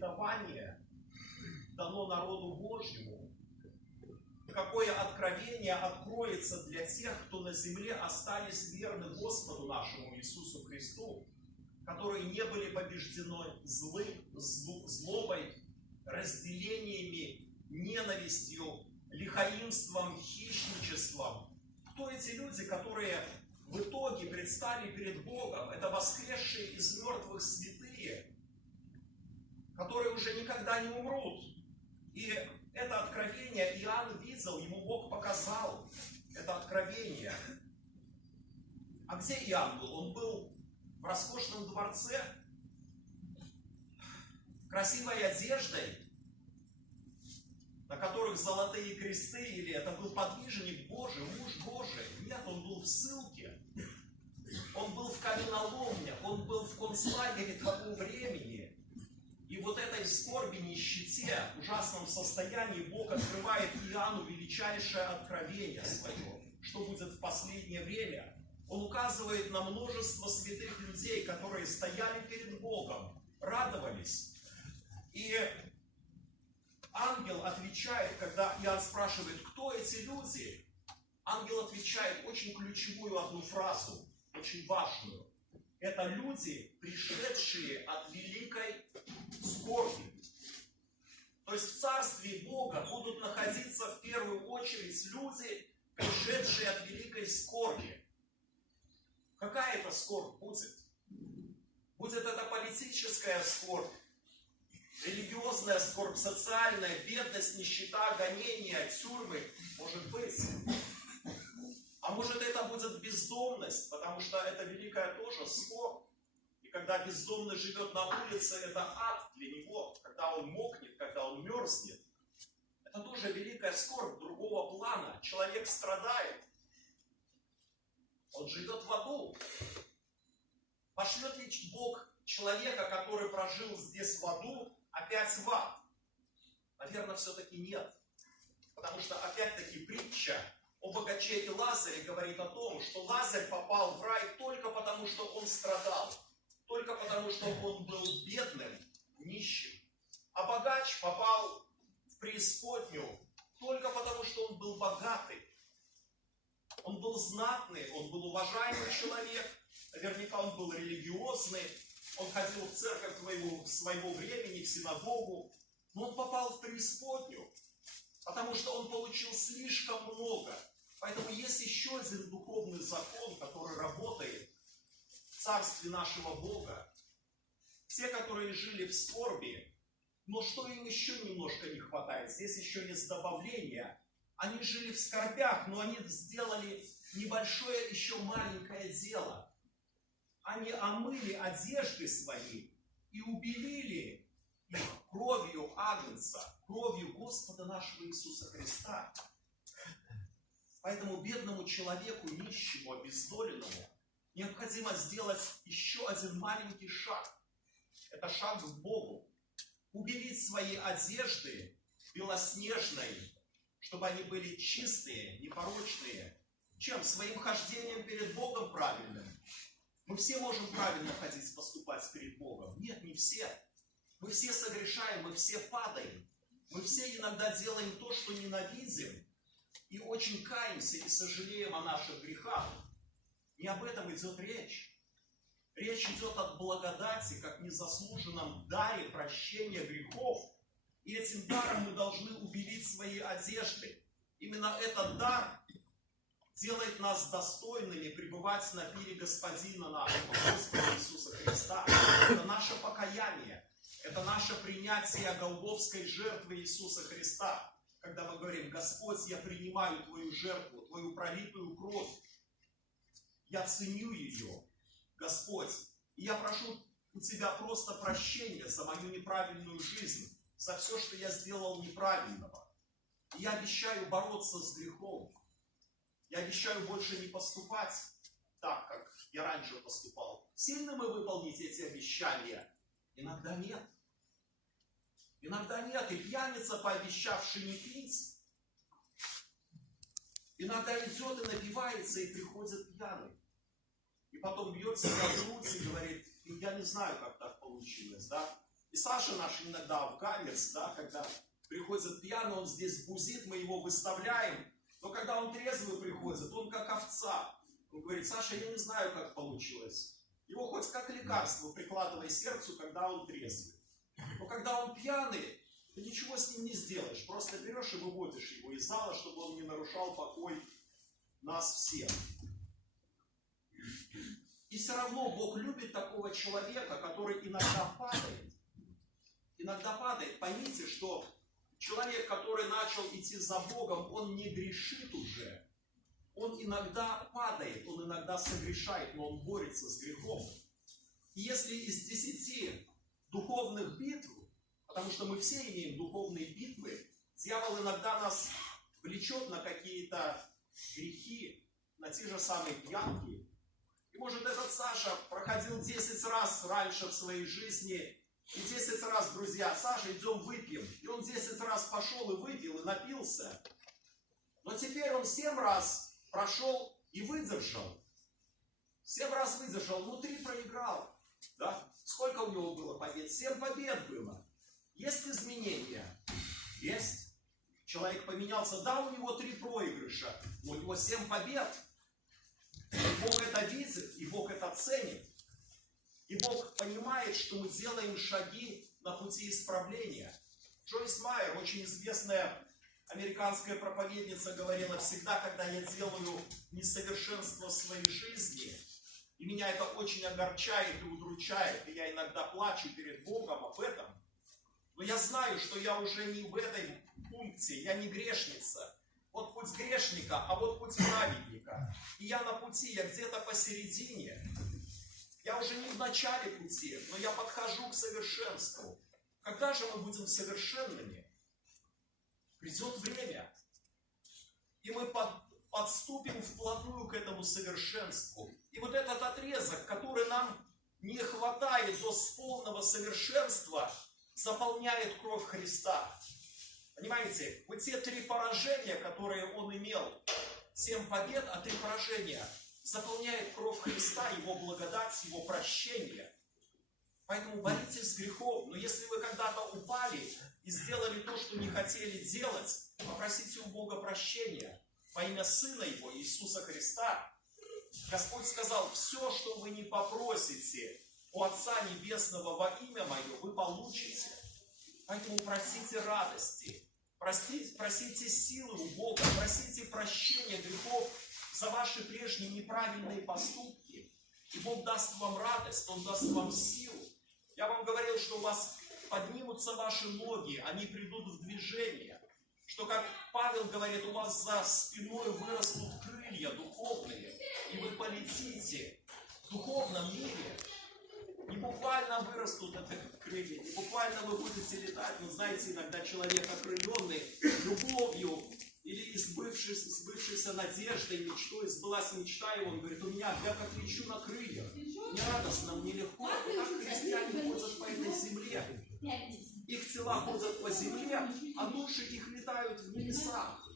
обетование дано народу Божьему, какое откровение откроется для тех, кто на земле остались верны Господу нашему Иисусу Христу, которые не были побеждены злобой, разделениями, ненавистью, лихаимством, хищничеством. Кто эти люди, которые в итоге предстали перед Богом? Это воскресшие из мертвых святые, которые уже никогда не умрут. И это откровение Иоанн видел, ему Бог показал это откровение. А где Иоанн был? Он был в роскошном дворце, красивой одеждой, на которых золотые кресты, или это был подвижник Божий, муж Божий. Нет, он был в ссылке, он был в каменоломнях, он был в концлагере того времени. И вот этой скорби, нищете, ужасном состоянии Бог открывает Иоанну величайшее откровение свое, что будет в последнее время. Он указывает на множество святых людей, которые стояли перед Богом, радовались. И ангел отвечает, когда Иоанн спрашивает, кто эти люди, ангел отвечает очень ключевую одну фразу, очень важную. Это люди, пришедшие от великой скорби. То есть в Царстве Бога будут находиться в первую очередь люди, пришедшие от великой скорби. Какая это скорбь будет? Будет это политическая скорбь, религиозная скорбь, социальная, бедность, нищета, гонения, тюрьмы, может быть. А может это будет бездомность, потому что это великая тоже скорбь. И когда бездомный живет на улице, это ад для него, когда он мокнет, когда он мерзнет. Это тоже великая скорбь другого плана. Человек страдает. Он живет в аду. Пошлет ли Бог человека, который прожил здесь в аду, опять в ад? Наверное, все-таки нет. Потому что, опять-таки, притча о богаче и Лазаре говорит о том, что Лазарь попал в рай только потому, что он страдал. Только потому, что он был бедным, нищим. А богач попал в преисподнюю только потому, что он был богатый. Он был знатный, он был уважаемый человек, наверняка он был религиозный, он ходил в церковь своего времени, в синагогу, но он попал в преисподнюю, потому что он получил слишком много. Поэтому есть еще один духовный закон, который работает в царстве нашего Бога. Те, которые жили в скорби, но что им еще немножко не хватает, здесь еще есть добавление. Они жили в скорбях, но они сделали небольшое еще маленькое дело. Они омыли одежды свои и убелили их кровью Агнца, кровью Господа нашего Иисуса Христа. Поэтому бедному человеку, нищему, обездоленному, необходимо сделать еще один маленький шаг. Это шаг к Богу. Убелить свои одежды белоснежной, чтобы они были чистые, непорочные. Чем? Своим хождением перед Богом правильным. Мы все можем правильно ходить, поступать перед Богом. Нет, не все. Мы все согрешаем, мы все падаем. Мы все иногда делаем то, что ненавидим. И очень каемся и сожалеем о наших грехах. Не об этом идет речь. Речь идет о благодати, как незаслуженном даре прощения грехов. И этим даром мы должны убелить свои одежды. Именно этот дар делает нас достойными пребывать на пире Господина нашего, Господа Иисуса Христа. Это наше покаяние. Это наше принятие голгофской жертвы Иисуса Христа. Когда мы говорим: Господь, я принимаю Твою жертву, Твою пролитую кровь. Я ценю ее, Господь. И я прошу у Тебя просто прощения за мою неправильную жизнь, за все, что я сделал неправильного. И я обещаю бороться с грехом. Я обещаю больше не поступать так, как я раньше поступал. Сильно мы выполнить эти обещания? Иногда нет. Иногда нет. И пьяница, пообещавший не пить, иногда идет и напивается, и приходит пьяный. И потом бьет себя в грудь и говорит: я не знаю, как так получилось, да? И Саша наш иногда афганец, да, когда приходит пьяный, он здесь бузит, мы его выставляем. Но когда он трезвый приходит, он как овца. Он говорит: Саша, я не знаю, как получилось. Его хоть как лекарство прикладывай к сердцу, когда он трезвый. Но когда он пьяный, ты ничего с ним не сделаешь. Просто берешь и выводишь его из зала, чтобы он не нарушал покой нас всех. И все равно Бог любит такого человека, который иногда падает. Иногда падает. Поймите, что человек, который начал идти за Богом, он не грешит уже. Он иногда падает, он иногда согрешает, но он борется с грехом. И если из 10 духовных битв, потому что мы все имеем духовные битвы, дьявол иногда нас влечет на какие-то грехи, на те же самые пьянки. И может этот Саша проходил 10 раз раньше в своей жизни, и 10 раз, друзья: Саша, идем выпьем. И он 10 раз пошел и выпил, и напился. Но теперь он 7 раз прошел и выдержал. 7 раз выдержал, внутри проиграл. Да? Сколько у него было побед? 7 побед было. Есть изменения? Есть. Человек поменялся. Да, у него 3 проигрыша, но у него 7 побед. И Бог это видит, и Бог это ценит. И Бог понимает, что мы делаем шаги на пути исправления. Джойс Майер, очень известная американская проповедница, говорила: всегда, когда я делаю несовершенство в своей жизни, и меня это очень огорчает и удручает, и я иногда плачу перед Богом об этом, но я знаю, что я уже не в этой пункте, я не грешница. Вот путь грешника, а вот путь праведника. И я на пути, я где-то посередине. Я уже не в начале пути, но я подхожу к совершенству. Когда же мы будем совершенными? Придет время, и мы подступим вплотную к этому совершенству. И вот этот отрезок, который нам не хватает до полного совершенства, заполняет кровь Христа. Понимаете, вот те 3 поражения, которые он имел, 7 побед, а 3 поражения, заполняет кровь Христа, Его благодать, Его прощение. Поэтому боритесь с грехом. Но если вы когда-то упали и сделали то, что не хотели делать, попросите у Бога прощения во имя Сына Его, Иисуса Христа. Господь сказал: все, что вы не попросите у Отца Небесного во имя Мое, вы получите. Поэтому просите радости, просите силы у Бога, просите прощения грехов за ваши прежние неправильные поступки. И Бог даст вам радость, Он даст вам силу. Я вам говорил, что у вас поднимутся ваши ноги, они придут в движение. Что, как Павел говорит, у вас за спиной вырастут крылья духовные, и вы полетите в духовном мире. Не буквально вырастут эти крылья, не буквально вы будете летать, но знаете, иногда человек, окрыленный любовью или сбывшейся надеждой, мечтой, сбылась мечта его, он говорит: у меня, я как лечу на крыльях, мне радостно, мне легко. И так христиане ходят по этой земле, их тела ходят по земле, а души их летают в небесах.